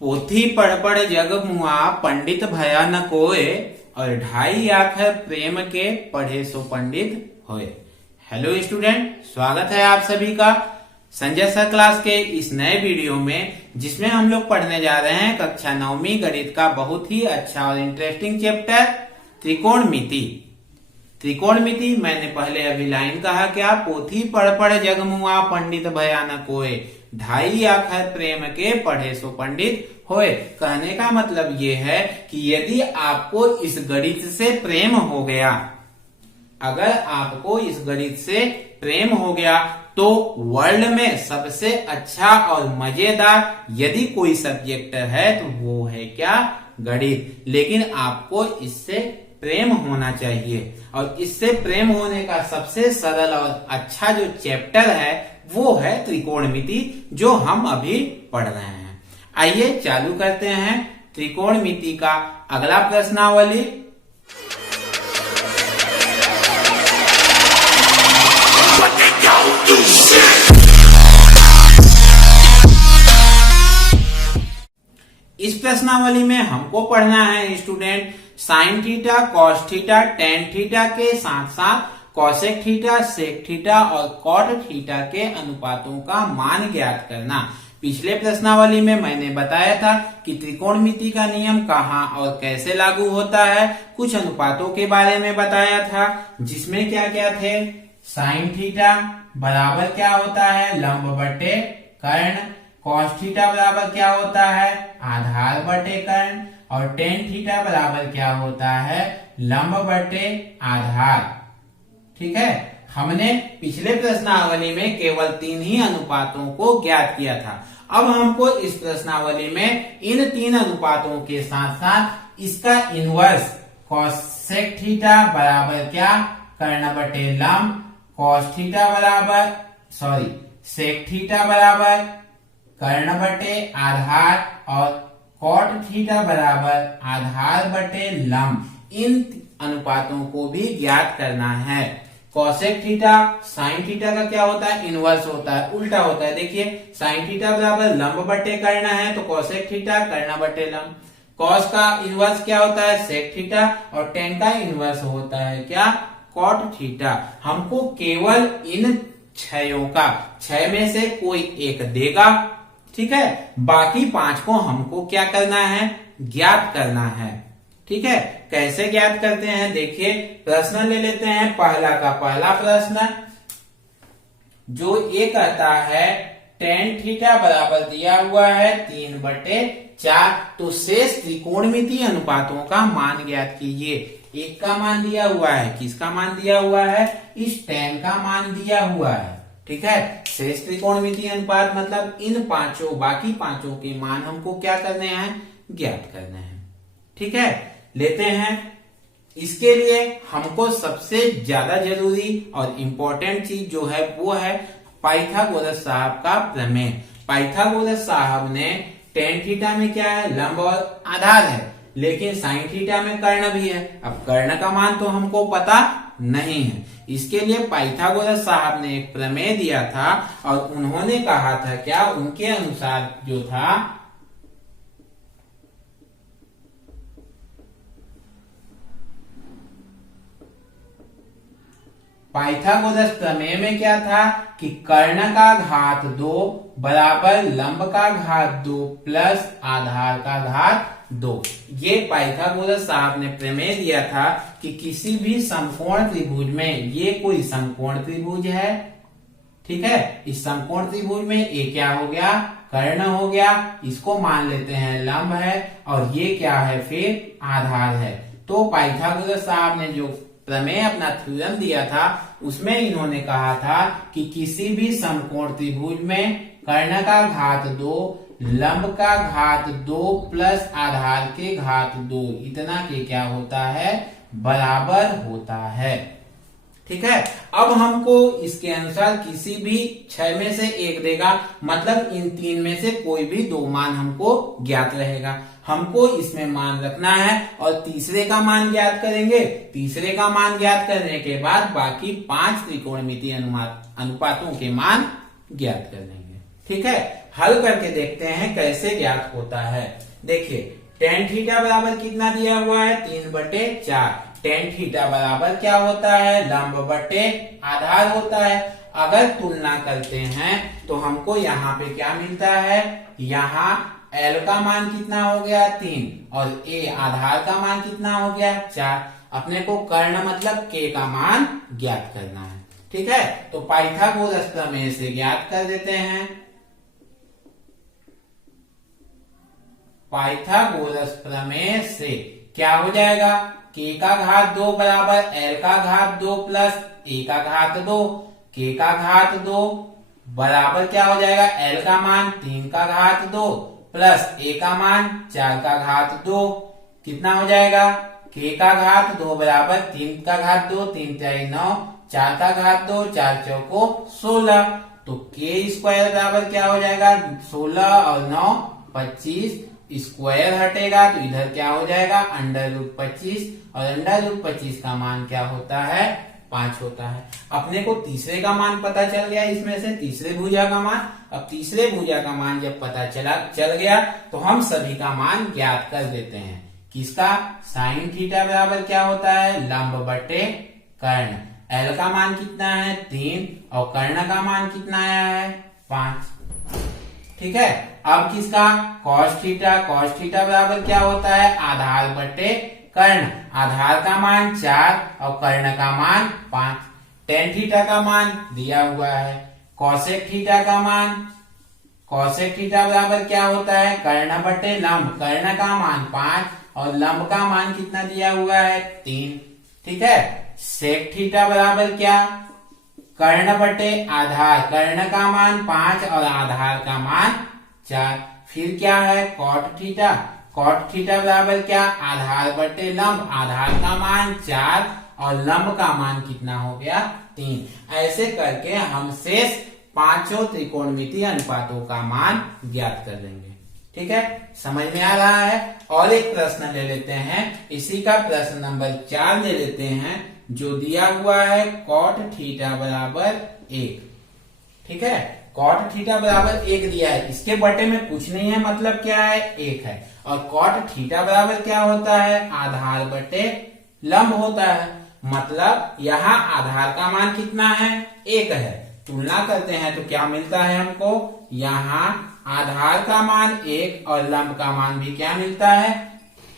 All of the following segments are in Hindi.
पोथी पढ़ पढ़ जग मुआ पंडित भया न कोय, और ढाई आखर प्रेम के पढ़े सो पंडित होए। हेलो स्टूडेंट, स्वागत है आप सभी का संजय सर क्लास के इस नए वीडियो में, जिसमें हम लोग पढ़ने जा रहे हैं कक्षा 9वीं गणित का बहुत ही अच्छा और इंटरेस्टिंग चैप्टर त्रिकोणमिति। त्रिकोणमिति मैंने पहले अभी लाइन कहा क्या, पोथी पढ़ पढ़ जग मुआ पंडित भया न कोय, ढाई आखर प्रेम के पढ़े सो पंडित होए। कहने का मतलब ये है कि यदि आपको इस गणित से प्रेम हो गया, अगर आपको इस गणित से प्रेम हो गया तो वर्ल्ड में सबसे अच्छा और मजेदार यदि कोई सब्जेक्ट है तो वो है क्या, गणित। लेकिन आपको इससे प्रेम होना चाहिए, और इससे प्रेम होने का सबसे सरल और अच्छा जो चैप्टर है वो है त्रिकोणमिति, जो हम अभी पढ़ रहे हैं। आइए चालू करते हैं त्रिकोणमिति का अगला प्रश्नावली। इस प्रश्नावली में हमको पढ़ना है student sine theta, cos theta, tan theta के साथ साथ कॉसेक थीटा, सेक थीटा और कॉट थीटा के अनुपातों का मान ज्ञात करना। पिछले प्रश्नावली में मैंने बताया था कि त्रिकोणमिति का नियम कहाँ और कैसे लागू होता है, कुछ अनुपातों के बारे में बताया था, जिसमें क्या क्या थे। साइन थीटा बराबर क्या होता है, लंब बटे कर्ण। कॉस थीटा बराबर क्या होता है, आधार बटे कर्ण। और टेन थीटा बराबर क्या होता है, लंब बटे आधार। ठीक है, हमने पिछले प्रश्नावली में केवल 3 ही अनुपातों को ज्ञात किया था। अब हमको इस प्रश्नावली में इन 3 अनुपातों के साथ साथ इसका इनवर्स कॉसेक थीटा बराबर क्या, कर्ण बटे लंब। कॉस थीटा बराबर सेक थीटा बराबर कर्ण बटे आधार, और कॉट थीटा बराबर आधार बटे लंब। इन अनुपातों को भी ज्ञात करना है। कॉसेक थीटा साइन थीटा का क्या होता है, इनवर्स होता है, उल्टा होता है। देखिए साइन थीटा बराबर लंब बटे कर्ण है, तो कॉसेक थीटा कर्ण बटे लंब। कॉस का इनवर्स क्या होता है, सेक थीटा, और टेन का इनवर्स होता है क्या, कॉट थीटा। हमको केवल इन 6 में से कोई एक देगा, ठीक है। बाकी 5 को हमको क्या करना है, ज्ञात करना है। ठीक है, कैसे ज्ञात करते हैं, देखिए प्रश्न ले लेते हैं। पहला का पहला प्रश्न जो ये कहता है टेन थीटा बराबर दिया हुआ है 3/4, तो शेष त्रिकोणमिति अनुपातों का मान ज्ञात कीजिए। एक का मान दिया हुआ है, किसका मान दिया हुआ है, इस टेन का मान दिया हुआ है। ठीक है, शेष त्रिकोणमिति अनुपात मतलब इन बाकी पांचों के मान हमको क्या करने हैं, ज्ञात करने हैं। ठीक है, लेते हैं। इसके लिए हमको सबसे ज्यादा जरूरी और इम्पोर्टेंट चीज जो है वो है पाइथागोरस साहब का प्रमेय। पाइथागोरस साहब ने टेन थीटा में क्या है, लंब और आधार है, लेकिन साइन थीटा में कर्ण भी है। अब कर्ण का मान तो हमको पता नहीं है, इसके लिए पाइथागोरस साहब ने एक प्रमेय दिया था, और उन्होंने कहा था क्या, उनके अनुसार जो था पाइथागोरस प्रमेय में क्या था कि कर्ण का घात 2 बराबर लंब का घात 2 प्लस आधार का घात 2। ये पाइथागोरस साहब ने प्रमेय दिया था कि किसी भी समकोण त्रिभुज में, ये कोई समकोण त्रिभुज है, ठीक है, इस समकोण त्रिभुज में ये क्या हो गया, कर्ण हो गया, इसको मान लेते हैं लंब है, और ये क्या है फिर आधार है। तो पाइथागोरस साहब ने जो प्रमेय अपना थ्योरम दिया था, उसमें इन्होंने कहा था कि किसी भी समकोण त्रिभुज में कर्ण का घात 2, लंब का घात 2 प्लस आधार के घात 2 इतना के क्या होता है, बराबर होता है। ठीक है, अब हमको इसके अनुसार किसी भी 6 में से एक देगा, मतलब इन 3 में से कोई भी 2 मान हमको ज्ञात रहेगा। हमको इसमें मान रखना है और तीसरे का मान ज्ञात करेंगे। तीसरे का मान ज्ञात करने के बाद बाकी 5 त्रिकोणमिति अनुपातों के मान ज्ञात कर लेंगे। ठीक है, हल करके देखते हैं कैसे ज्ञात होता है। देखिए टेन थीटा बराबर कितना दिया हुआ है 3/4। टेन थीटा बराबर क्या होता है लंब बटे आधार होता है। अगर तुलना करते हैं तो हमको यहाँ पे क्या मिलता है, यहाँ L का मान कितना हो गया 3 और A आधार का मान कितना हो गया 4। अपने को कर्ण मतलब K का मान ज्ञात करना है। ठीक है, तो पाइथागोरस प्रमेय से ज्ञात कर देते हैं। पाइथागोरस प्रमेय से क्या हो जाएगा, k का घात 2 बराबर L का घात 2 प्लस A का घात 2। k का घात 2 बराबर क्या हो जाएगा, L का मान 3 का घात 2 प्लस A का मान 4 का घात 2। कितना हो जाएगा, k का घात 2 बराबर 3 का घात 2, 3 4 9, 4 का घात 2, 4 चौको 16। तो k स्क्वायर बराबर क्या हो जाएगा 16 और 9 25, स्क्वायर हटेगा तो इधर क्या हो जाएगा √25 और √25 का मान क्या होता है 5 होता है। अपने को तीसरे का मान पता चल गया, इसमें से तीसरे भुजा का मान। अब तीसरे भुजा का मान जब पता चल गया तो हम सभी का मान ज्ञात कर देते हैं। किसका, साइन थीटा बराबर क्या होता है लंब बटे कर्ण। L का मान कितना है 3 और कर्ण का मान कितना आया है 5। ठीक है, अब किसका cos थीटा बराबर क्या होता है आधार बटे कर्ण। आधार का मान 4 और कर्ण का मान 5। टेन थीटा का मान दिया हुआ है। कॉसेक थीटा का मान, कॉसेक थीटा बराबर क्या होता है कर्ण बटे लंब। कर्ण का मान 5 और लंब का मान कितना दिया हुआ है 3। ठीक है, सेक थीटा बराबर क्या, कर्ण बटे आधार। कर्ण का मान 5 और आधार का मान 4। फिर क्या है कॉट थीटा। कॉट थीटा बराबर क्या, आधार बटे लंब। आधार का मान 4 और लंब का मान कितना हो गया 3। ऐसे करके हम शेष पांचों त्रिकोणमितीय अनुपातों का मान ज्ञात कर लेंगे। ठीक है, समझ में आ रहा है। और एक प्रश्न ले लेते हैं, इसी का प्रश्न नंबर 4 ले लेते हैं, जो दिया हुआ है कॉट थीटा बराबर 1। ठीक है, कॉट थीटा बराबर 1 दिया है, इसके बटे में कुछ नहीं है, मतलब क्या है 1 है। और कॉट थीटा बराबर क्या होता है आधार बटे लंब होता है, मतलब यहाँ आधार का मान कितना है 1 है। तुलना करते हैं तो क्या मिलता है हमको, यहाँ आधार का मान 1 और लंब का मान भी क्या मिलता है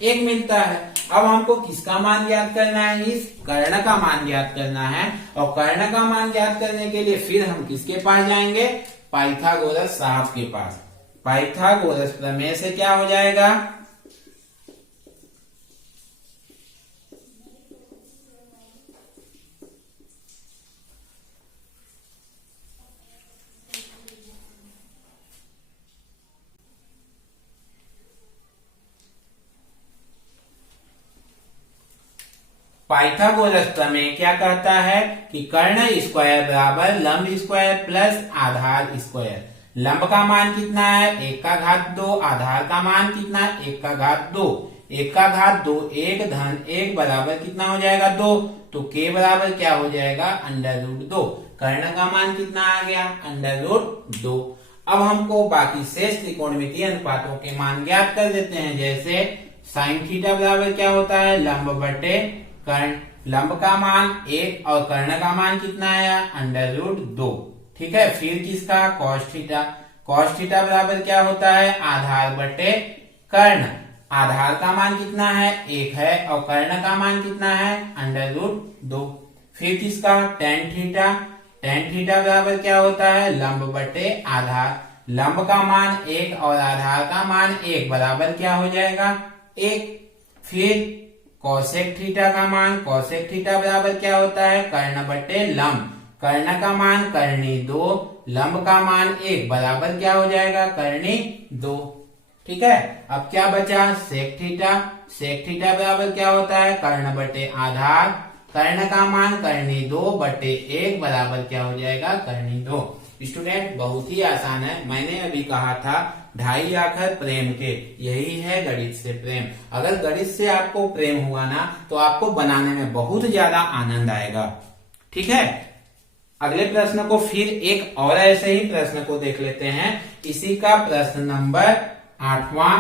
1 मिलता है। अब हमको किसका मान ज्ञात करना है, इस कर्ण का मान ज्ञात करना है। और कर्ण का मान ज्ञात करने के लिए फिर हम किसके पास जाएंगे, पाइथागोरस साहब के पास। पाइथागोरस प्रमेय से क्या हो जाएगा, पाइथागोरस प्रमेय क्या कहता है कि कर्ण स्क्वायर बराबर लंब स्क्वायर प्लस आधार स्क्वायर। लंब का मान कितना है 1 का घात 2, आधार का मान कितना है 1 का घात 2। 1 का घात 2 1 धन 1 बराबर कितना हो जाएगा 2, तो k बराबर क्या हो जाएगा √2। कर्ण का मान कितना आ गया √2। अब हमको बाकी शेष त्रिकोणमितीय अनुपातों के मान ज्ञात कर देते हैं। जैसे साइन थीटा बराबर क्या होता है लंब बटे कर्ण। लंब का मान 1 और कर्ण का मान कितना आया √2। ठीक है, फिर किसका cos थीटा। cos थीटा बराबर क्या होता है आधार बटे कर्ण। आधार का मान कितना है 1 है और कर्ण का मान कितना है √2। फिर किसका tan थीटा। tan थीटा बराबर क्या होता है लंब बटे आधार। लंब का मान 1 और आधार का मान 1 बराबर क्या हो जाएगा 1। फिर कॉसेक थीटा का मान, कॉसेक थीटा बराबर क्या होता है कर्ण बटे लंब। कर्ण का मान कर्णी 2, लंब का मान 1 बराबर क्या हो जाएगा कर्णी 2। ठीक है, अब क्या बचा सेक थीटा। सेक थीटा बराबर क्या होता है कर्ण बटे आधार। कर्ण का मान कर्णी 2 बटे 1 बराबर क्या हो जाएगा कर्णी 2। स्टूडेंट बहुत ही आसान है, मैंने अभी कहा था 2.5 आखर प्रेम के, यही है गणित से प्रेम। अगर गणित से आपको प्रेम हुआ ना तो आपको बनाने में बहुत ज्यादा आनंद आएगा। ठीक है, अगले प्रश्न को फिर एक और ऐसे ही प्रश्न को देख लेते हैं। इसी का प्रश्न नंबर 8वां,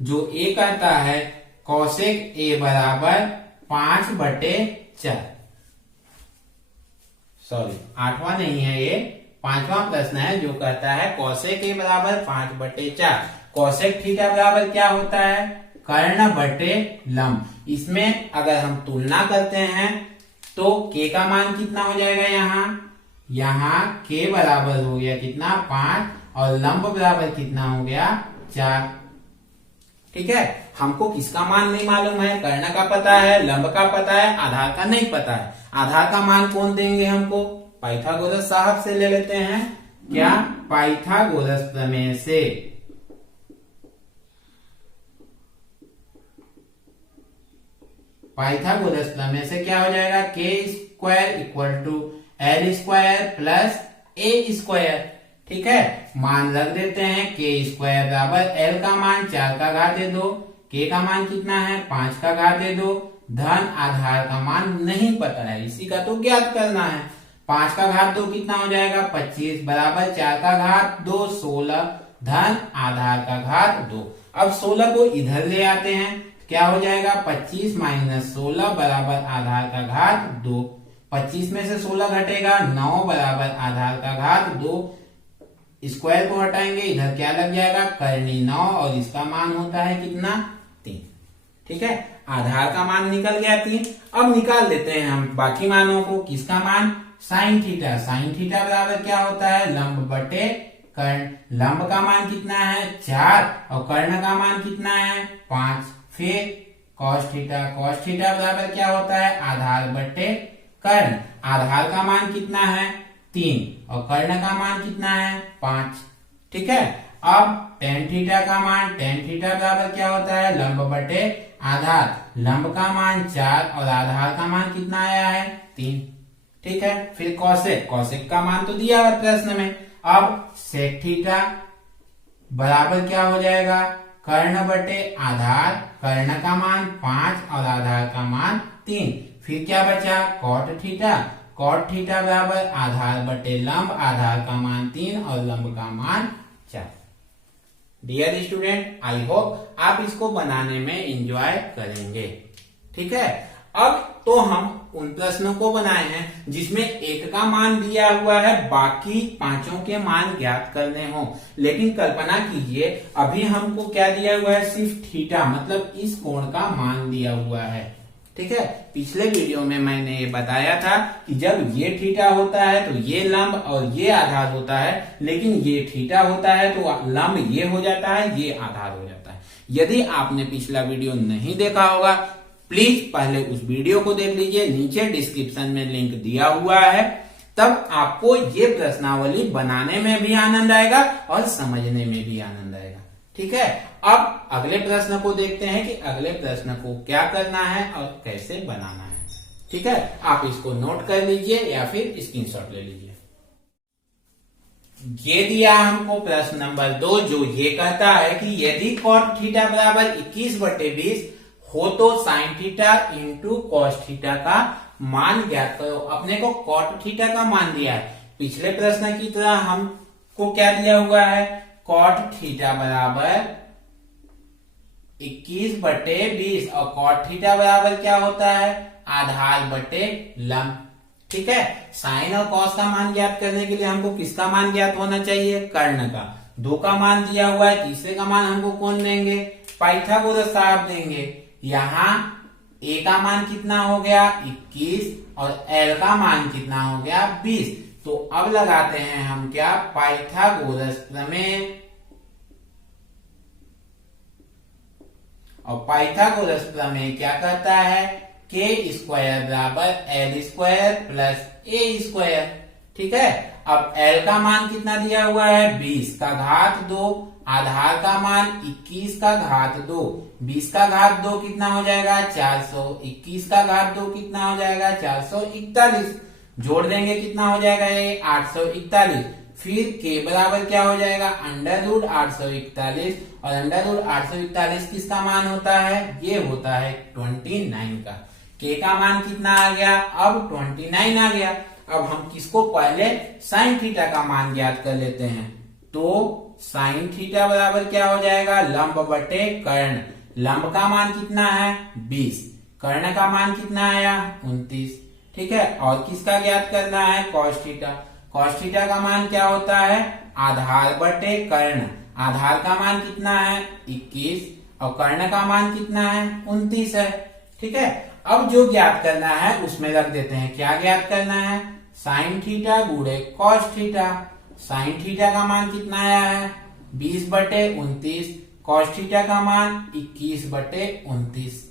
जो ए कहता है कोसेक ए बराबर 5/4। सॉरी 8वां नहीं है, ये 5वां प्रश्न है जो कहता है कोसेक ए बराबर 5/4। कोसेक थीटा बराबर क्या होता है? कर्ण बटे लंब। इसमें अगर हम तुलना करते हैं तो के का मान कितना हो जाएगा? यहाँ के बराबर हो गया कितना? 5 और लंब बराबर कितना हो गया? 4। ठीक है, हमको किसका मान नहीं मालूम है? कर्ण का पता है, लंब का पता है, आधार का नहीं पता है। आधार का मान कौन देंगे हमको? पाइथागोरस साहब से ले लेते हैं। क्या? पाइथागोरस प्रमेय से। पाइथागोरस प्रमेय से क्या हो जाएगा? K square equal to L square plus A square. ठीक है, मान रख देते हैं। के स्क्वायर बराबर एल का मान 4⁻2, के का मान कितना है? 5⁻2, धन आधार का मान नहीं पता है, इसी का तो ज्ञात करना है। 5⁻2 कितना हो जाएगा? 25 बराबर 4⁻2 16, धन आधार का घात 2। अब 16 को इधर ले आते हैं, क्या हो जाएगा? 25 - 16 बराबर आधार का घात 2। 25 में से 16 घटेगा, 9 बराबर आधार का घात 2। स्क्वायर को हटाएंगे, इधर क्या लग जाएगा? करनी 9 और इसका मान होता है कितना? 3। ठीक है, आधार का मान निकल गया 3। अब निकाल लेते हैं हम बाकी मानों को। किसका मान? Sine theta. साइन थीटा बराबर क्या होता है? लंब बटे कर्ण। लंब का मान कितना है? 4 और कर्ण का मान कितना है? 5। फिर कॉस थीटा। कॉस थीटा बराबर क्या होता है? आधार बटे कर्ण। आधार का मान कितना है? 3 और कर्ण का मान कितना है? 5। ठीक है, अब टेन थीटा का मान, टेन थीटा बराबर क्या होता है? लंब बटे आधार। लंब का मान 4 और आधार का मान कितना आया है? 3। ठीक है, फिर कॉसेक। कॉसेक का मान तो दिया हुआ प्रश्न में। अब सेक थीटा बराबर क्या हो जाएगा? कर्ण बटे आधार। कर्ण का मान 5 और आधार का मान 3। फिर क्या बचा? Cot theta. कॉट थीटा बराबर आधार बटे लंब। आधार का मान 3 और लंब का मान 4। डियर स्टूडेंट, आई होप आप इसको बनाने में एंजॉय करेंगे। ठीक है, अब तो हम उन प्रश्नों को बनाए हैं जिसमें एक का मान दिया हुआ है, बाकी पांचों के मान ज्ञात करने हो। लेकिन कल्पना कीजिए अभी हमको क्या दिया हुआ है? सिर्फ थीटा, मतलब इस कोण का मान दिया हुआ है। ठीक है, पिछले वीडियो में मैंने ये बताया था कि जब ये थीटा होता है तो ये लंब और ये आधार होता है, लेकिन ये थीटा होता है तो लंब ये हो जाता है, ये आधार हो जाता है। यदि आपने पिछला वीडियो नहीं देखा होगा, प्लीज पहले उस वीडियो को देख लीजिए, नीचे डिस्क्रिप्शन में लिंक दिया हुआ है। तब आपको ये प्रश्नावली बनाने में भी आनंद आएगा और समझने में भी आनंद आएगा। ठीक है, अब अगले प्रश्न को देखते हैं कि अगले प्रश्न को क्या करना है और कैसे बनाना है। ठीक है, आप इसको नोट कर लीजिए या फिर स्क्रीनशॉट ले लीजिए। ये दिया हमको प्रश्न नंबर 2, जो ये कहता है कि यदि कॉट थीटा बराबर 21/20 हो तो sine theta into cos theta का मान ज्ञात करो। अपने को कॉट थीटा का मान दिया है, पिछले प्रश्न की तरह हमको क्या दिया हुआ है? कॉट थीटा बराबर 21/20 और कॉट थीटा बराबर क्या होता है? आधार बटे लंब। ठीक है, साइन और कॉस का मान ज्ञात करने के लिए हमको किसका मान ज्ञात होना चाहिए? कर्ण का। 2 का मान दिया हुआ है, तीसरे का मान हमको कौन देंगे? पाइथागोरस साहब देंगे। यहाँ ए का मान कितना हो गया? 21 और एल का मान कितना हो गया? 20। तो अब लगाते हैं हम क्या? पाइथागोरस प्रमेय। और पाइथागोरस प्रमेय क्या कहता है? के स्क्वायर बराबर L square plus A square. ठीक है, अब एल का मान कितना दिया हुआ है? 20 का घात 2। आधार का मान 21 का घात 2। 20 का घात 2 कितना हो जाएगा? 400। 21 का घात 2 कितना हो जाएगा? 441। जोड़ देंगे कितना हो जाएगा? ये 841। फिर के बराबर क्या हो जाएगा? Under root 841। और अंडर रूट 841 किसका मान होता है? ये होता है 29 का। के का मान कितना आ गया? अब 29 आ गया। अब हम किसको पहले साइन थीटा का मान ज्ञात कर लेते हैं। तो साइन थीटा बराबर क्या हो जाएगा, लंब बटे कर्ण। लंब का मान कितना है 20, कर्ण का मान कितना आया 29। ठीक है, और किसका ज्ञात करना है, कॉस थीटा। कॉस थीटा का मान क्या होता है, आधार बटे कर्ण। आधार का मान कितना है 21 और कर्ण का मान कितना है 29 है। ठीक है, अब जो ज्ञात करना है उसमें रख देते हैं। क्या ज्ञात करना है, साइन थीटा गुणे कॉस थीटा। साइन थीटा का मान कितना आया है 20 बटे 29, कॉस थीटा का मान 21 बटे 29।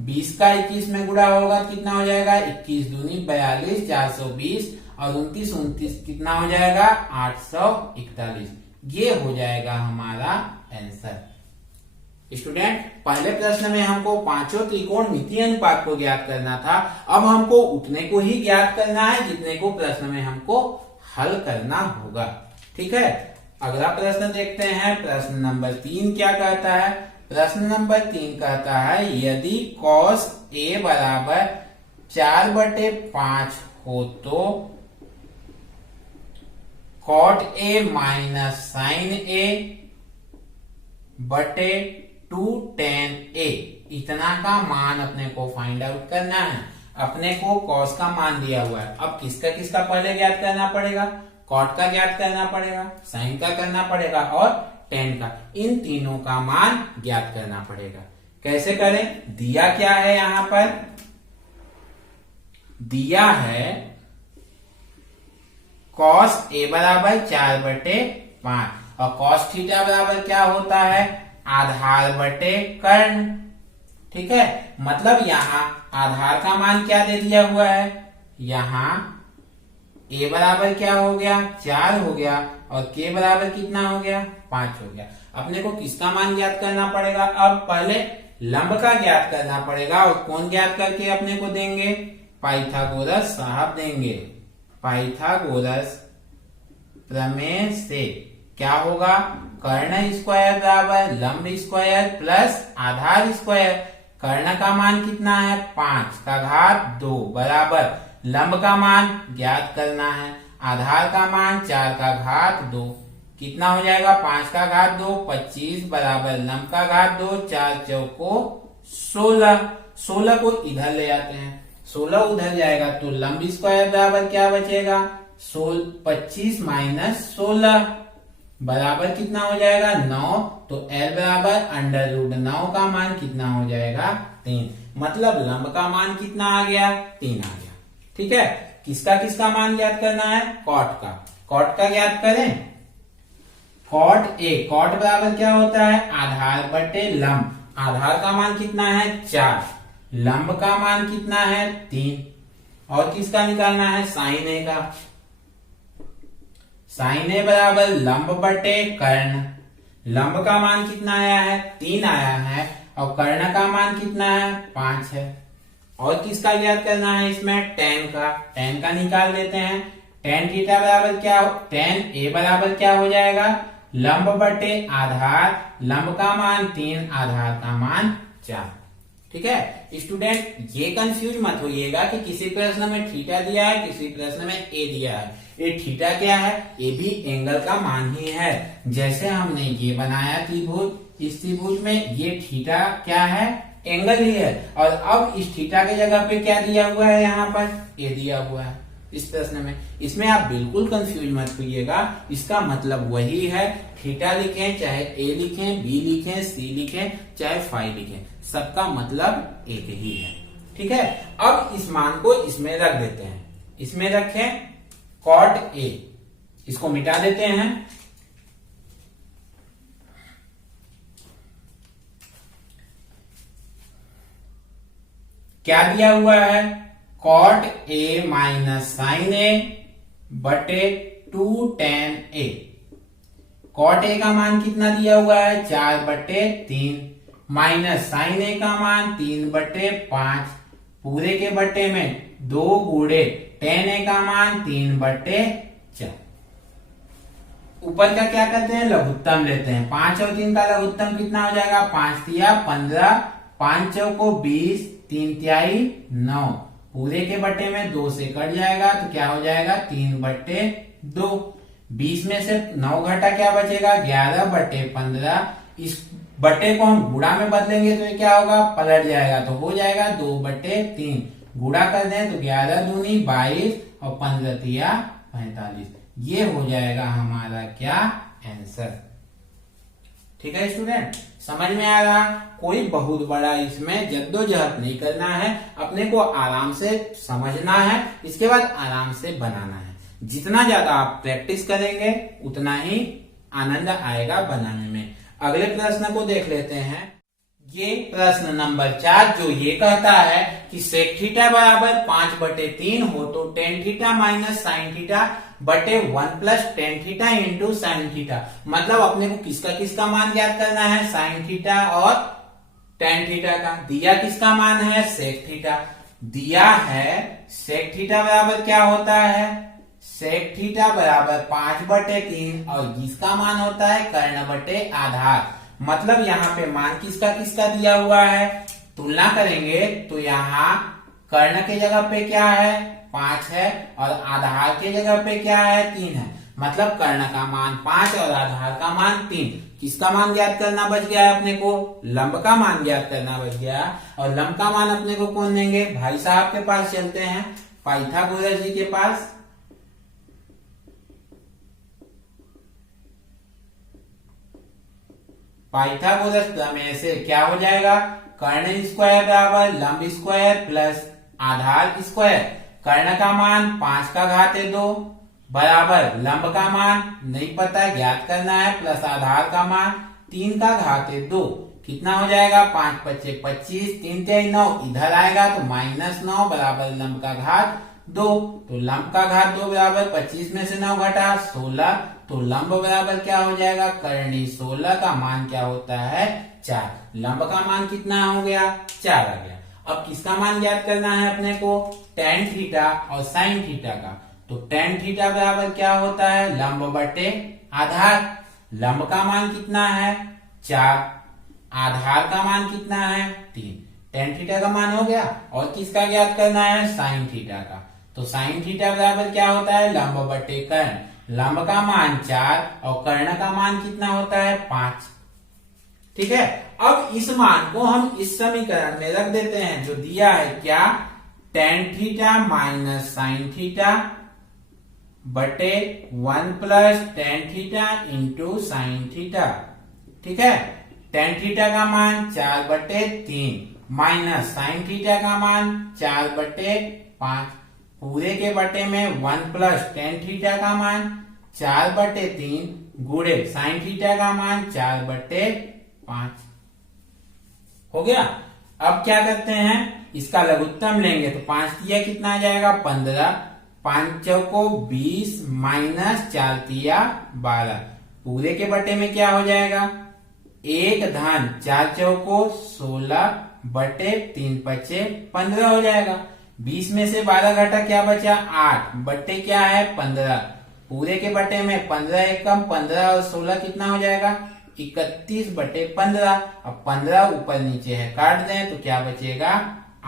20 का 21 में गुणा होगा कितना हो जाएगा, 21 दूनी 42, 420 और 29 कितना हो जाएगा 841। ये हो जाएगा हमारा आंसर। स्टूडेंट, पहले प्रश्न में हमको पांचों त्रिकोणमितीय अनुपात को ज्ञात करना था, अब हमको उतने को ही ज्ञात करना है जितने को प्रश्न में हमको हल करना होगा। ठीक है, अगला प्रश्न देखते हैं। प्रश्न नंबर 3 क्या कहता है, प्रश्न नंबर 3 कहता है यदि cos a बराबर 4/5 हो तो cot a minus sine a बटे 2 tan a, इतना का मान अपने को फाइंड आउट करना है। अपने को cos का मान दिया हुआ है, अब किसका किसका पहले ज्ञात करना पड़ेगा, cot का ज्ञात करना पड़ेगा, sin का करना पड़ेगा और tan का। इन तीनों का मान ज्ञात करना पड़ेगा। कैसे करें, दिया क्या है, यहां पर दिया है cos a बराबर 4/5 और cos थीटा बराबर क्या होता है, आधार बटे कर्ण। ठीक है, मतलब यहाँ आधार का मान क्या दे दिया हुआ है, यहाँ a बराबर क्या हो गया 4 हो गया और k बराबर कितना हो गया 5 हो गया। अपने को किसका मान ज्ञात करना पड़ेगा, अब पहले लंब का ज्ञात करना पड़ेगा। और कौन ज्ञात करके अपने को देंगे, पाइथागोरस साहब देंगे। पाइथागोरस प्रमेय से क्या होगा, कर्ण स्क्वायर बराबर लंब स्क्वायर प्लस आधार स्क्वायर। कर्ण का मान कितना है 5 का घात 2 बराबर लंब का मान ज्ञात करना है, आधार का मान 4 का घात 2 कितना हो जाएगा 5 का घात 2 25 बराबर लंब का घात 2, 4 चौको 16। 16 को इधर ले आते हैं, 16 उधर जाएगा तो लंब स्क्वायर बराबर क्या बचेगा 25 माइनस 16 बराबर कितना हो जाएगा 9। तो L बराबर √9 का मान कितना हो जाएगा 3। मतलब लंब का मान कितना आ गया 3 आ गया। ठीक है, किसका किसका मान ज्ञात करना है, कॉट का। कॉट का ज्ञात करें, कॉट a, कॉट बराबर क्या होता है आधार बटे लंब। आधार का मान कितना है 4, लंब का मान कितना है 3 और किसका निकालना है साइन a का। साइन a बराबर लंब बटे कर्ण। लंब का मान कितना आया है 3 आया है और कर्ण का मान कितना है 5 है। और किसका ज्ञात करना है इसमें, tan का। tan का निकाल लेते हैं। tan थीटा बराबर क्या, tan a बराबर क्या हो जाएगा लंब बटे आधार, लंब का मान 3 आधार का मान 4। ठीक है स्टूडेंट, ये कंफ्यूज मत होइएगा कि किसी प्रश्न में थीटा दिया है किसी प्रश्न में a दिया है। ये थीटा क्या है, ये भी एंगल का मान ही है। जैसे हमने ये बनाया त्रिभुज, इस त्रिभुज में ये थीटा क्या है एंगल ही है। और अब इस थीटा के जगह पे क्या दिया हुआ है, यहाँ पर ए दिया हुआ है इस प्रश्न में। इसमें आप बिल्कुल कंफ्यूज मत होइएगा, इसका मतलब वही है। थीटा लिखें चाहे ए लिखें, बी लिखें, सी लिखें, चाहे फाई लिखें, सबका मतलब एक ही है। ठीक है, अब इस मान को इसमें रख देते हैं। इसमें रखें कॉट ए, इसको मिटा देते हैं। क्या दिया हुआ है, कॉट ए माइनस साइन ए बटे 2 tan a। कॉट ए का मान कितना दिया हुआ है 4/3 माइनस साइन ए का मान 3/5 पूरे के बटे में 2 गुणे tan a का मान 3/4। ऊपर का क्या करते हैं लघुत्तम लेते हैं। 5 और 3 का लघुत्तम कितना हो जाएगा 5 तिया 15, 5 चौको 20, 3 तिहाई 9 पूरे के बट्टे में 2 से कट जाएगा तो क्या हो जाएगा 3/2। 20 में से 9 घटा क्या बचेगा 11/15। इस बट्टे को हम गुणा में बदलेंगे तो ये क्या होगा पलट जाएगा तो हो जाएगा 2/3। गुणा कर दें तो 11 दूनी 22 और 15 तिया 45। ये हो जाएगा हमारा क्या आंसर। ठीक है स्टूडेंट, समझ में आ रहा। कोई बहुत बड़ा इसमें जद्दोजहद नहीं करना है, अपने को आराम से समझना है, इसके बाद आराम से बनाना है। जितना ज्यादा आप प्रैक्टिस करेंगे उतना ही आनंद आएगा बनाने में। अगले प्रश्न को देख लेते हैं। ये प्रश्न नंबर 4 जो ये कहता है कि सेक थीटा बराबर 5/3 हो तो tan theta minus sine theta बटे 1 plus tan theta into sine theta. मतलब अपने को किसका मान ज्ञात करना है, साइन थीटा और टेन थीटा का। दिया किसका मान है, सेक थीटा। दिया है सेक थीटा बराबर क्या होता है, सेक थीटा बराबर 5/3 और जिसका मान होता है कर्ण बटे आधार। मतलब यहाँ पे मान किसका दिया हुआ है, तुलना करेंगे तो यहाँ कर्ण के जगह पे क्या है 5 है और आधार के जगह पे क्या है 3 है। मतलब कर्ण का मान 5 और आधार का मान 3। किसका मान ज्ञात करना बच गया है अपने को, लंब का मान ज्ञात करना बच गया। और लंब का मान अपने को कौन देंगे, भाई साहब के पास चलते हैं, पाइथागोरस जी के पास। पाइथागोरस प्रमेय से क्या हो जाएगा, कर्ण स्क्वायर बराबर लंब स्क्वायर प्लस आधार स्क्वायर। कर्ण का मान 5 का घाते 2 बराबर लंब का मान नहीं पता ज्ञात करना है प्लस आधार का मान 3 का घाते 2। कितना हो जाएगा 5 × 5 = 25, 3 × 9 इधर आएगा तो -9 बराबर लंब का घात 2। तो लंब का घात 2 बराबर 25 में से 9 घटा 16। तो लंब बराबर क्या हो जाएगा, कर्णी 16 का मान क्या होता है 4। लंब का मान कितना हो गया 4 आ गया। अब किसका मान ज्ञात करना है अपने को, टेन थीटा और साइन थीटा का। तो टेन थीटा बराबर क्या होता है लंब बटे आधार। लंब का मान कितना है 4, आधार का मान कितना है 3। टेन थीटा का मान हो गया और किसका ज्ञात करना है साइन थीटा का। तो साइन थीटा बराबर क्या होता है लंब बटे कर्ण। लंब का मान 4 और कर्ण का मान कितना होता है 5। ठीक है, अब इस मान को हम इस समीकरण में रख देते हैं जो दिया है क्या, tan theta minus sine theta बटे 1 plus tan theta into sine theta. ठीक है, टेन थीटा का मान 4/3 माइनस साइन थीटा का मान 4/5। पूरे के बटे में 1 प्लस टेन थीटा का मान 4/3 गुणे साइन थीटा का मान 4/5 हो गया। अब क्या करते हैं, इसका लघुत्तम लेंगे तो 5 तिया कितना आ जाएगा 15, 5 चौको 20 माइनस 4 तिया 12। पूरे के बटे में क्या हो जाएगा 1 धन 4 चौको 16 बटे 3 पचे 15 हो जाएगा। 20 में से 12 घटा क्या बचा 8 बटे क्या है 15। पूरे के बटे में 15 एकम 15 और 16 कितना हो जाएगा 31/15। अब 15 ऊपर नीचे है काट दें तो क्या बचेगा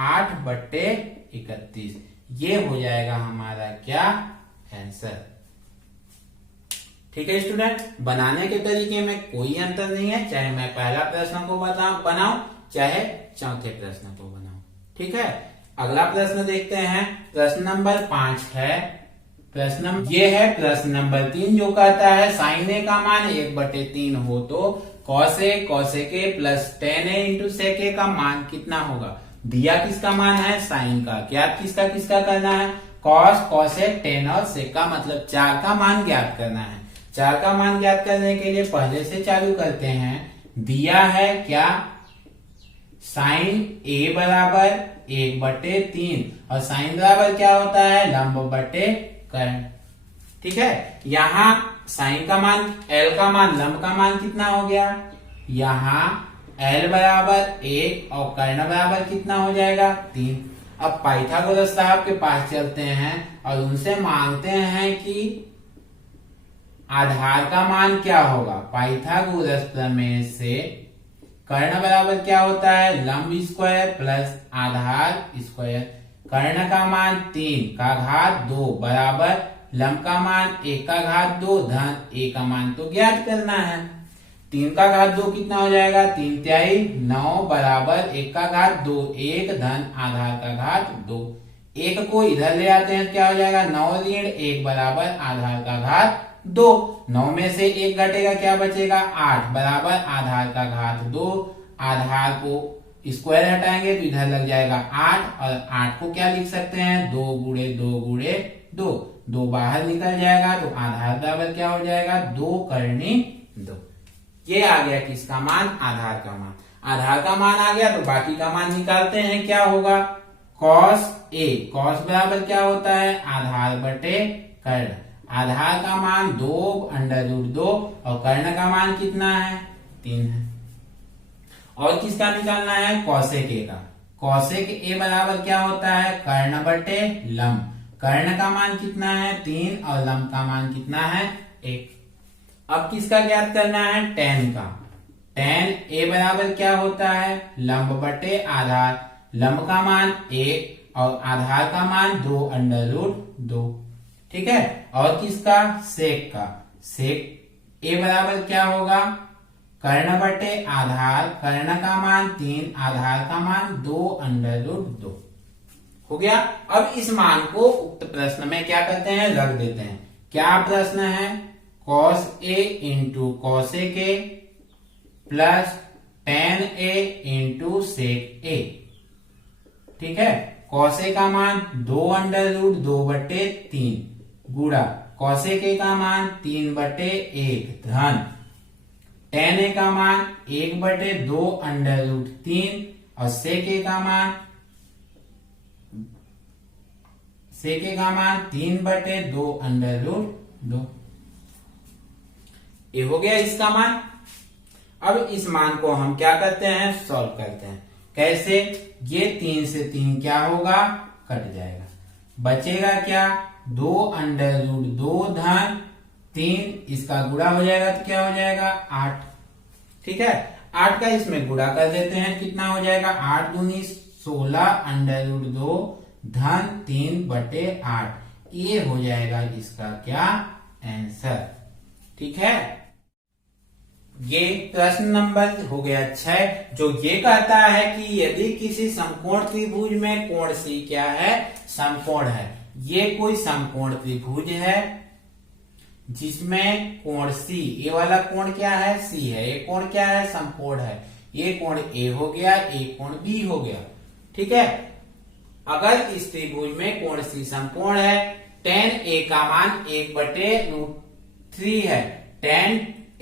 8/31। ये हो जाएगा हमारा क्या आंसर। ठीक है स्टूडेंट, बनाने के तरीके में कोई अंतर नहीं है, चाहे मैं पहला प्रश्न को बनाऊं चाहे चौथे प्रश्न को बनाऊं। ठीक है, अगला प्रश्न देखते हैं। प्रश्न नंबर 5 है। ये है प्रश्न नंबर 3 जो कहता है साइन ए का मान 1/3 हो तो cos A plus ten A into sec ए का मान कितना होगा। दिया किसका मान है साइन का, ज्ञात किसका करना है कॉस ए टेन और सेक का, मतलब 4 का मान ज्ञात करना है। 4 का मान ज्ञात करने के लिए पहले से चालू करते हैं। दिया है क्या साइन ए बराबर 1/3 और साइन बराबर क्या होता है लंब बटे कर्ण। ठीक है, यहाँ साइन का मान एल का मान लंब का मान कितना हो गया, यहाँ एल बराबर 1 और कर्ण बराबर कितना हो जाएगा 3। अब पाइथागोरस साहब के पास चलते हैं और उनसे मांगते हैं कि आधार का मान क्या होगा। पाइथागोरस प्रमेय से कर्ण बराबर क्या होता है लंब स्क्वायर प्लस आधार स्क्वायर। कर्ण का मान 3 का घात 2 बराबर लंब का मान 1 का घात 2 धन a का मान तो ज्ञात करना है। 3 का घात 2 कितना हो जाएगा, 3 तिहाई 9 बराबर 1 का घात 2 1 धन आधार का घात 2। 1 को इधर ले आते हैं, क्या हो जाएगा, 9 ऋण 1 बराबर आधार का घात 2। 9 में से 1 घटेगा, क्या बचेगा, 8 बराबर आधार का घात 2। आधार को स्क्वायर हटाएंगे तो इधर लग जाएगा 8 और 8 को क्या लिख सकते हैं, 2 गुणे 2 गुणे 2। 2 बाहर निकल जाएगा तो आधार बराबर क्या हो जाएगा, 2 करनी 2। ये आ गया किसका मान, आधार का मान। आधार का मान आ गया तो बाकी का मान निकालते हैं, क्या होगा, cos a। cos बराबर क्या होता है, आधार बटे कर्ण। आधार का मान 2√2 और कर्ण का मान कितना है, 3 है। और किसका निकालना है, cosec a का। cosec a बराबर क्या होता है, कर्ण बटे लंब। कर्ण का मान कितना है, 3 और लंब का मान कितना है, 1। अब किसका ज्ञात करना है, tan का। tan a बराबर क्या होता है, लंब बटे आधार। लंब का मान 1 और आधार का मान 2√2। ठीक है। और किसका, sec का। sec a बराबर क्या होगा, कर्ण बटे आधार। कर्ण का मान 3, आधार का मान 2√2 हो गया। अब इस मान को उक्त प्रश्न में क्या करते हैं, रख देते हैं। क्या प्रश्न है, cos a into cosec a plus tan a into sec a। ठीक है। cos a का मान 2√2 बटे 3 गुणा cosec a का मान 3 बटे 1 धन tan a का मान 1 बटे 2√3 और sec a का मान 3 बटे 2√2। ये हो गया इसका मान। अब इस मान को हम क्या करते हैं, सॉल्व करते हैं। कैसे, ये 3 से 3 क्या होगा, कट जाएगा। बचेगा क्या, 2√2 धन 3, इसका गुणा हो जाएगा तो क्या हो जाएगा, 8। ठीक है। 8 का इसमें गुणा कर देते हैं, कितना हो जाएगा, 8 दूनी 16√2 धन 3 बटे 8। ये हो जाएगा इसका क्या, आंसर। ठीक है। ये प्रश्न नंबर हो गया 6, जो ये कहता है कि यदि किसी समकोण त्रिभुज में कोण C क्या है, समकोण है। ये कोई समकोण त्रिभुज है जिसमें कोण C, ये वाला कोण क्या है, C है। ये कोण क्या है, समकोण है। ये कोण A हो गया, ये कोण B हो गया। ठीक है। अगर इस त्रिभुज में कोण C समकोण है, tan A का मान 1/√3 है। tan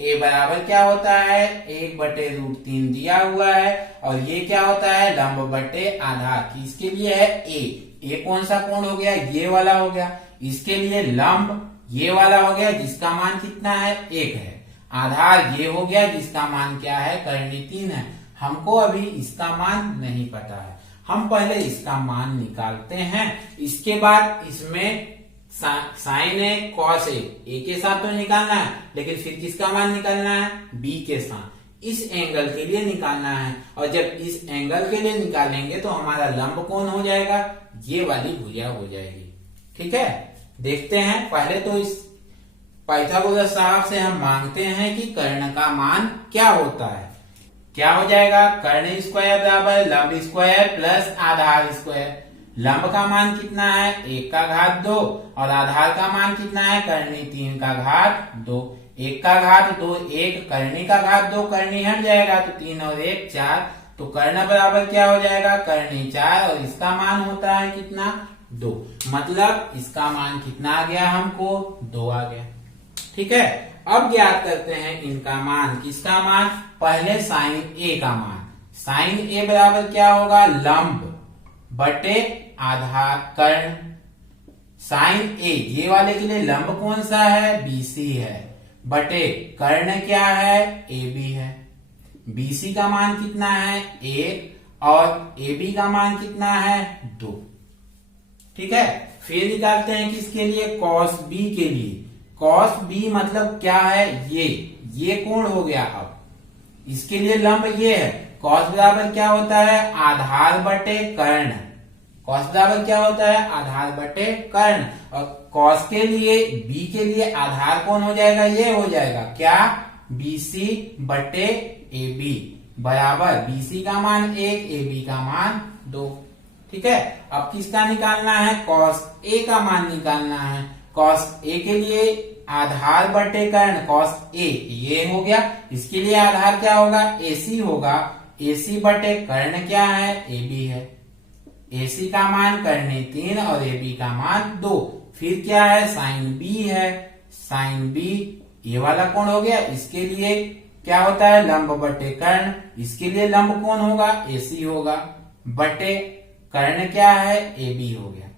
A बराबर क्या होता है, 1/√3 दिया हुआ है। और ये क्या होता है, लंब बटे आधार। किसके लिए है, A। ये कौन सा कोण हो गया, ये वाला हो गया। इसके लिए लंब ये वाला हो गया, जिसका मान कितना है, 1 है। आधार ये हो गया, जिसका मान क्या है, कर्णी 3 है। हमको अभी इसका मान नहीं पता है, हम पहले इसका मान निकालते हैं। इसके बाद इसमें साइन है, कॉस है, ए के साथ तो निकालना है, लेकिन फिर किसका मान निकालना है, बी के साथ। इस एंगल के लिए निकालना है। और जब इस एंगल के लिए निकालेंगे तो हमारा लंब कौन हो जाएगा, ये वाली भुजा हो जाएगी। ठीक है। देखते हैं। पहले तो इस पाइथागोरस साहब से हम मांगते हैं कि कर्ण का मान क्या होता है। क्या हो जाएगा, कर्ण स्क्वायर बराबर लंब स्क्वायर प्लस आधार स्क्वायर। लंब का मान कितना है, 1 का घात 2 और आधार का मान कितना है, कर्णी 3 का घात 2। 1 का घात 2 1, कर्णी का घात 2, कर्णी हट जाएगा तो 3 और 1 4। तो कर्ण बराबर क्या हो जाएगा, कर्णी 4 और इसका मान होता है कितना, 2। मतलब इसका मान कितना आ गया, हमको 2 आ गया। ठीक है। अब ज्ञात करते हैं इनका मान। किसका मान, पहले साइन A का मान। साइन A बराबर क्या होगा, लंब बटे आधार कर्ण। साइन A ये वाले के लिए लंब कौन सा है, BC है, बटे कर्ण क्या है, AB है। BC का मान कितना है, 1 और AB का मान कितना है, 2। ठीक है। फिर निकालते हैं किसके लिए, cos B के लिए। cos B मतलब क्या है, ये कोण हो गया। अब इसके लिए लंब ये है। cos बराबर क्या होता है, आधार बटे कर्ण। कॉस बराबर क्या होता है, आधार बटे कर्ण, और कॉस के लिए बी के लिए आधार कौन हो जाएगा, ये हो जाएगा क्या, BC बटे AB बराबर BC का मान 1, AB का मान 2। ठीक है, अब किसका निकालना है, कॉस A का मान निकालना है। कॉस A के लिए आधार बटे कर्ण कॉस A ये हो गया, इसके लिए आधार क्या होगा, AC होगा। AC बटे कर्ण क्या है, AB है। AC का मान करने 3 और AB का मान 2। फिर क्या है, साइन B है। साइन B ये वाला कौन हो गया, इसके लिए क्या होता है, लंब बटे कर्ण, इसके लिए लंब कौन होगा, AC होगा, बटे कर्ण क्या है, AB हो गया।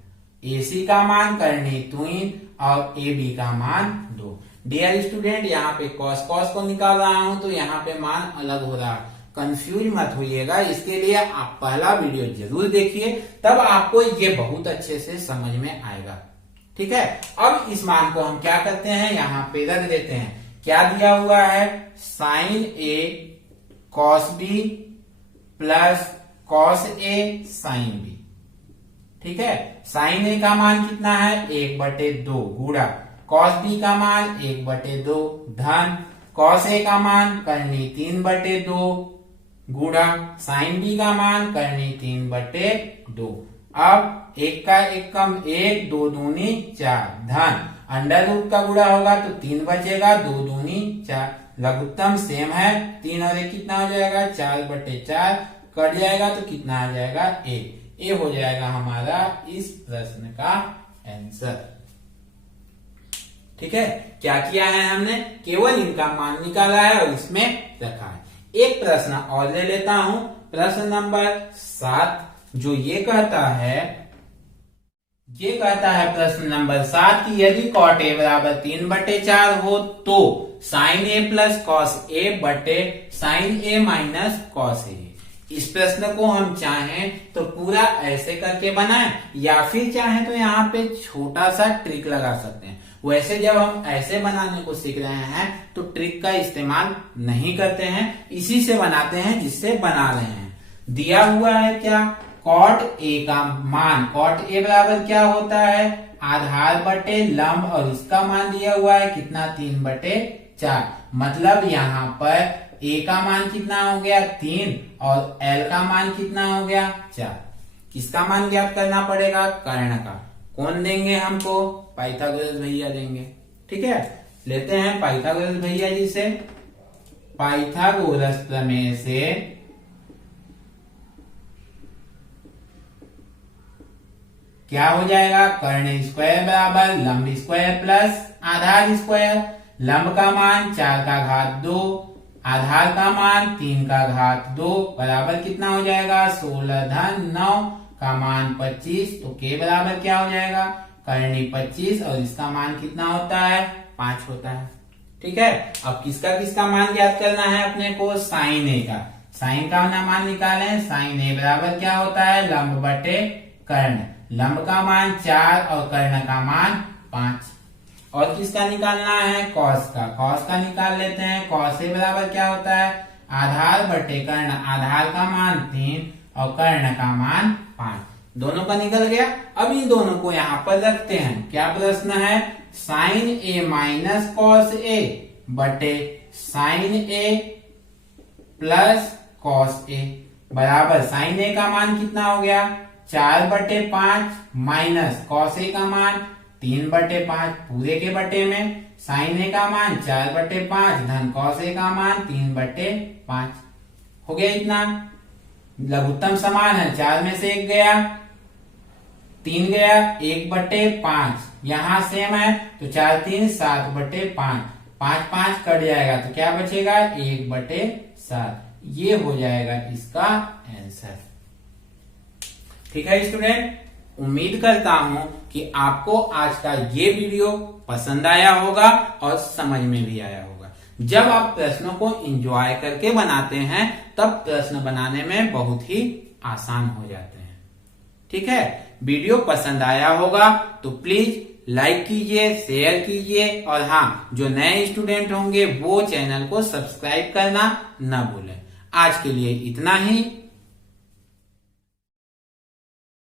AC का मान करने 3 और AB का मान 2। डियर स्टूडेंट, यहाँ पे कॉस को निकाल रहा हूं तो यहाँ पे मान अलग हो रहा है, कंफ्यूज मत होइएगा। इसके लिए आप पहला वीडियो जरूर देखिए, तब आपको ये बहुत अच्छे से समझ में आएगा। ठीक है, अब इस मान को हम क्या करते हैं, यहाँ पे रख देते हैं। क्या दिया हुआ है, sine A cos B plus cos A sine B। ठीक है, साइन A का मान कितना है, 1/2 गुणा कॉस B का मान 1/2 धन कॉस A का मान करनी 3/2 गुणा साइन B का मान करनी 3/2। अब एक का एक कम 1, 2 दूनी 4 धन अंडर रूट का गुणा होगा तो 3 बचेगा, 2 दूनी 4। लघुत्तम सेम है, 3 और 1 कितना हो जाएगा, 4/4 कट जाएगा तो कितना आ जाएगा, 1। ये हो जाएगा हमारा इस प्रश्न का आंसर। ठीक है, क्या किया है हमने, केवल इनका मान निकाला है और इसमें रखा है। एक प्रश्न और ले लेता हूं, प्रश्न नंबर 7, जो ये कहता है प्रश्न नंबर 7 की यदि कॉट A बराबर 3/4 हो तो sine A plus cos A बटे sine A minus cos A। इस प्रश्न को हम चाहें तो पूरा ऐसे करके बनाएं, या फिर चाहें तो यहाँ पे छोटा सा ट्रिक लगा सकते हैं। वैसे जब हम ऐसे बनाने को सीख रहे हैं तो ट्रिक का इस्तेमाल नहीं करते हैं, इसी से बनाते हैं जिससे बना रहे हैं। दिया हुआ है क्या, कॉट A का मान, कॉट A बराबर क्या होता है, आधार बटे लंब, और इसका मान दिया हुआ है कितना, 3/4। मतलब यहाँ पर A का मान कितना हो गया, 3, और L का मान कितना हो गया, 4। किसका मान ज्ञात करना पड़ेगा, कर्ण का। कौन देंगे हमको, पाइथागोरस भैया देंगे। ठीक है, लेते हैं पाइथागोरस भैया जी से। पाइथागोरस प्रमेय से क्या हो जाएगा, कर्ण स्क्वायर बराबर लंब स्क्वायर प्लस आधार स्क्वायर। लंब का मान 4 का घात 2, आधार का मान 3 का घात 2 बराबर कितना हो जाएगा, 16 धन 9 का मान 25। तो के बराबर क्या हो जाएगा, करनी 25, और इसका मान कितना होता है, 5 होता है। ठीक है, अब किसका मान ज्ञात करना है अपने को, साइन A का। साइन का मान निकालें, साइन A बराबर क्या होता है, लंब बटे कर्ण। लंब का मान 4 और कर्ण का मान 5। और किसका निकालना है, कॉस का। कॉस का निकाल लेते हैं। कॉस A बराबर क्या होता है, आधार बटे कर्ण। आधार का मान 3 और कर्ण का मान 5। दोनों का निकल गया। अब इन दोनों को यहाँ पर रखते हैं। क्या प्रश्न है, sine A minus cos A बटे sine A plus cos A बराबर साइन A का मान कितना हो गया, 4/5 माइनस कॉस A का मान 3/5 पूरे के बटे में, साइन A का मान 4/5 धन कॉस A का मान 3/5 हो गया। इतना लघुत्तम समान है, 4 में से 1 गया, 3 गया, 1/5 यहाँ सेम है तो 4 3 7/5, 5 5 कट जाएगा तो क्या बचेगा, 1/7। ये हो जाएगा इसका आंसर। ठीक है स्टूडेंट, उम्मीद करता हूं कि आपको आज का ये वीडियो पसंद आया होगा और समझ में भी आया होगा। जब आप प्रश्नों को एंजॉय करके बनाते हैं तब प्रश्न बनाने में बहुत ही आसान हो जाते हैं। ठीक है, वीडियो पसंद आया होगा तो प्लीज लाइक कीजिए, शेयर कीजिए, और हाँ, जो नए स्टूडेंट होंगे वो चैनल को सब्सक्राइब करना न भूलें। आज के लिए इतना ही।